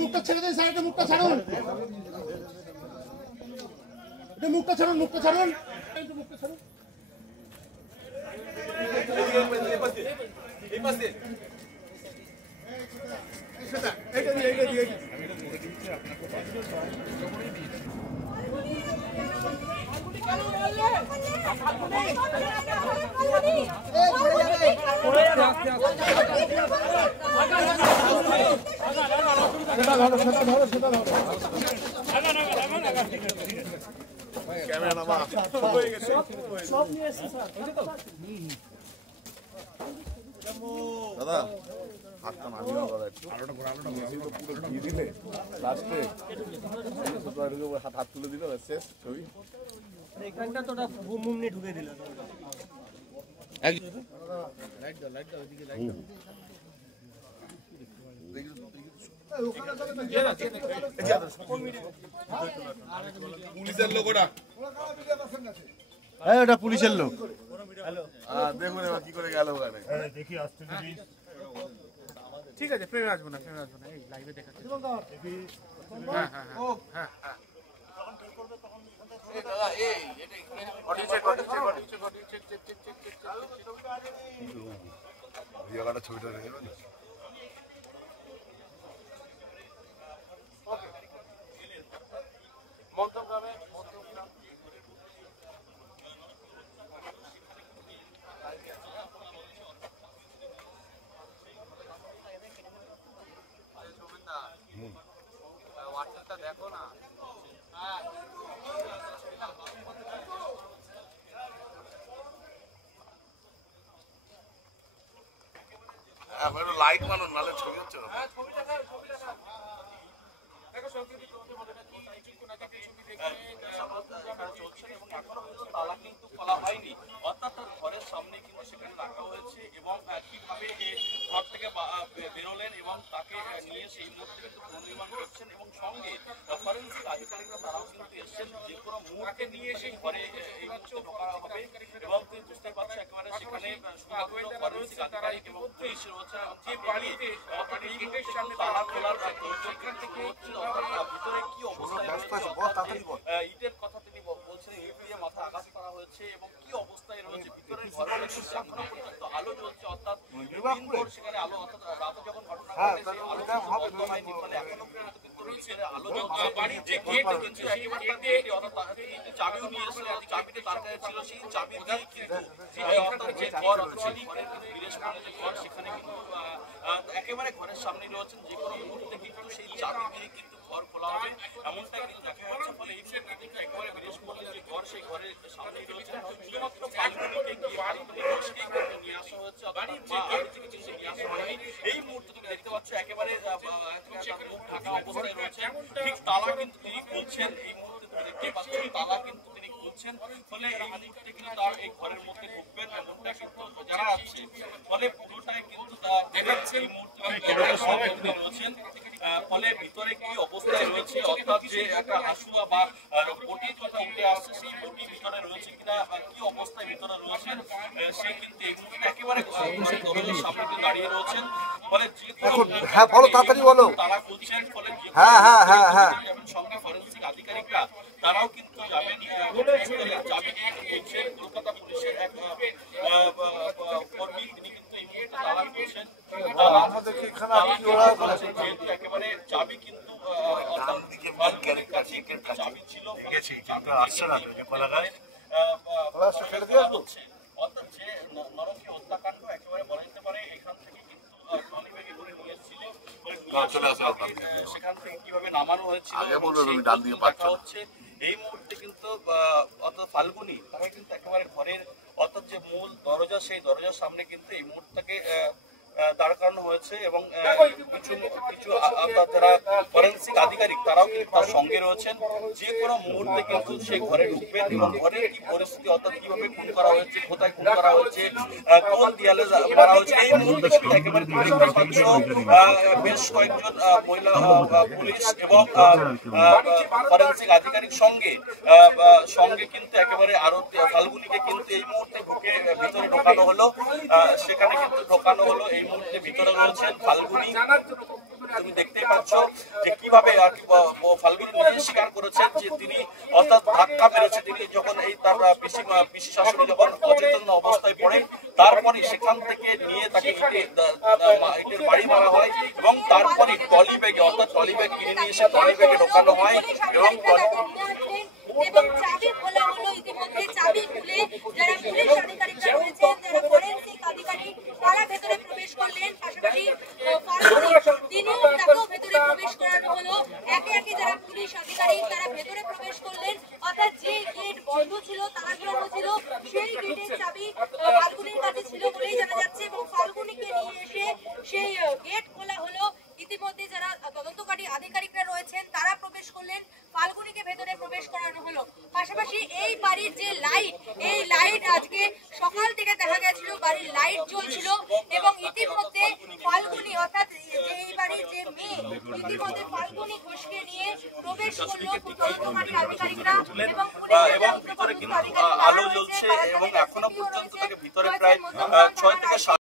মুখটা ছেড়ে দিন, স্যার মুখটা ছাড়ুন, মুখটা ছাড়ুন, মুখটা ছাড়ুন, মুখটা ছাড়ুন। দাদা হাতটা নামিয়ে দাও দাদা, একটু পুরো দিয়ে দিলে লাস্টে হাত তুলে দিল, শেষ ছবি। এখানটা তো ওটা মুম নিয়ে ঢুকে দিল। পুলিশের লোক ওটা, ওটা পুলিশের লোক। দেখুন এবার কি করে গেল ওখানে। দেখি আসতে ঠিক আছে, ফ্রেমে আসবো না, ফ্রেমে আসবো না, এই লাইভে দেখাচ্ছি। হ্যাঁ হ্যাঁ হ্যাঁ হ্যাঁ। ছবিটা রেখে দেবেন। দেখো না, লাইট মানুন, নালে ছবি হচ্ছে না। তালা কিন্তু খোলা হয়নি, অর্থাৎ তার ঘরের সামনে কিন্তু সেখানে রাখা হয়েছে এবং কিভাবে ঘর থেকে বেরোলেন এবং তাকে নিয়ে সেই মুহূর্তে কিন্তু পুনর্নির্মাণ করছেন এবং সঙ্গে ফরেন্সিক আধিকারিকরা তারাও কিন্তু এসছেন যে কোনো মুহূর্তে নিয়ে সেই ঘরে এই মুহূর্তে ঢোকা হবে এবং তুমি বুঝতে পারছো একেবারে সেখানে ফরেন্সিক আধিকারিক এবং পুলিশ রয়েছে যে বাড়িতে গেটের সামনে তালা খোলার সেখান থেকে ভিতরে কি অবস্থায় রয়েছে ইটের কথা তিনি বলছেন, ইট দিয়ে মাথা আঘাত করা হয়েছে এবং কি অবস্থায় রয়েছে ভিতরের ঘরে এখনো পর্যন্ত আলো জ্বলছে, অর্থাৎ সেখানে আলো, অর্থাৎ রাতে যখন ঘটনা ঘটেছে আলো বন্ধ হয়নি, ফলে এখনো পর্যন্ত কিন্তু রয়েছে আলো জ্বলছে। বাড়ির যে গেট কিন্তু সেই গেটে অর্থাৎ চাবিও নিয়ে এসেছিল, চাবিতে তার কাছে ছিল, সেই চাবি দিয়ে কিন্তু যে ঘর বিদেশ যে ঘর সেখানে কিন্তু একেবারে ঘরের সামনে রয়েছেন, যে কোনো মুহূর্তে কিন্তু সেই চাবি দিয়ে কিন্তু ঘর খোলা হবে এমনটা কিন্তু দেখা যাচ্ছে। ফলে এই মুহূর্তে কিন্তু একেবারে বিদেশ করলে যে ঘর সেই ঘরের সামনেই রয়েছে, শুধুমাত্র ফাইলগুলিকে নিয়ে আসা হচ্ছে, এই মুহূর্তে তুমি দেখতে পাচ্ছ একেবারে ঢাকা অবস্থায় রয়েছে। ঠিক তালা কিন্তু তিনি খুলছেন, এই মুহূর্তে তুমি দেখতে পাচ্ছ তালা কিন্তু তিনি খুলছেন, ফলে এই মুহূর্তে কিন্তু তার এই ঘরের মধ্যে ঢুকবেন এমনটা কিন্তু জানা যাচ্ছে। ফলে পুরোটাই কিন্তু দেখাচ্ছে এই মুহূর্তে রয়েছেন, ফলে ভিতরে কি অবস্থায় রয়েছে, অর্থাৎ যে একটা হাসুয়া বা বটির কথা উঠে আসছে সেই বটি ভিতরে রয়েছে কিনা, কি অবস্থায় ভিতরে রয়েছেন সে কিন্তু এই মুহূর্তে একেবারে দরজার সামনে দাঁড়িয়ে রয়েছেন। ফলে হ্যাঁ বলো, তাড়াতাড়ি বলো। তারা খুলছেন, ফলে সঙ্গে ফরেন্সিক আধিকারিকরা তারাও কিন্তু যাবেন, চাবি নিয়ে খুলছেন। কলকাতা পুলিশের এক কর্মী তিনি কিন্তু এই মুহূর্তে তালা খুলছেন, যেহেতু একেবারে চাবি কিন্তু চাবি ছিল অর্থাৎ যে নরকীয় হত্যাকাণ্ড একেবারে বলা যেতে পারে এখান থেকে কিন্তু সেখান থেকে কিভাবে নামানো হয়েছিল হচ্ছে এই মুহূর্তে কিন্তু অর্থাৎ ফাল্গুনি তাকে কিন্তু একেবারে ঘরের অর্থাৎ যে মূল দরজা সেই দরজার সামনে কিন্তু এই মুহূর্তটাকে দাঁড় করানো হয়েছে এবং কিছু যারা ফরেন্সিক আধিকারিক তারাও কিন্তু তার সঙ্গে রয়েছেন। যে কোনো মুহূর্তে কিন্তু সেই ঘরে ঢুকবেন এবং ঘরের কি পরিস্থিতি অর্থাৎ কিভাবে খুন করা হয়েছে, কোথায় খুন করা হয়েছে, কোন দেয়ালে মারা হয়েছে, এই মুহূর্তে কিন্তু একেবারে দেখতে পাচ্ছ বেশ কয়েকজন মহিলা পুলিশ এবং ফরেন্সিক আধিকারিক সঙ্গে কিন্তু একেবারে আরো ফাল্গুনিকে কিন্তু এই মুহূর্তে ঢুকে ভিতরে ঢোকানো হলো। সেখানে কিন্তু ঢোকানো হলো, এই মুহূর্তে ভিতরে রয়েছেন ফাল্গুনি। তুমি দেখতেই পাচ্ছ যে কিভাবে ফাল্গুনি নিজে স্বীকার করেছেন যে তিনি অর্থাৎ ধাক্কা মেরেছে তিনি যখন এই তার পিসি শাশুড়ি যখন অচেতন অবস্থায় পড়ে, তারপরে সেখান থেকে নিয়ে তাকে ইটের বাড়ি মারা হয় এবং তারপরে টলি ব্যাগে অর্থাৎ টলি ব্যাগ কিনে নিয়ে এসে টলি ব্যাগে ঢোকানো হয় এবং এবং চাবি খোলা হলো। ইতিমধ্যে চাবি খুলে যারা পুলিশ আধিকারিকরা রয়েছেন, যারা ফরেন্সিক আধিকারিক, তারা ভেতরে প্রবেশ করলেন। পাশাপাশি তিনিও তাকেও ভেতরে প্রবেশ করানো হলো। একে একে যারা পুলিশ আধিকারিক তারা ভেতরে প্রবেশ করলেন। অর্থাৎ যে গেট বন্ধ ছিল, তালা ঝুলানো ছিল, সেই গেটের চাবি ফাল্গুনির কাছে ছিল বলেই জানা যাচ্ছে এবং ফাল্গুনিকে নিয়ে এসে সেই গেট খোলা হলো। ইতিমধ্যে যারা তদন্তকারী আধিকারিকরা রয়েছেন তারা প্রবেশ করলেন, ফাল্গুনিকে ভেতরে প্রবেশ করানো হলো। পাশাপাশি এই বাড়ির যে লাইট, এই লাইট আজকে সকাল থেকে দেখা গেছিল বাড়ির লাইট জ্বলছিল এবং ইতিমধ্যে ফাল্গুনি অর্থাৎ এই বাড়ির যে মেয়ে, ইতিমধ্যে ফাল্গুনি ঘোষকে নিয়ে প্রবেশ করলো তদন্তকারী আধিকারিকরা এবং ভিতরে কিন্তু আলো জ্বলছে এবং এখনো পর্যন্ত তাকে ভিতরে প্রায় 6 থেকে 7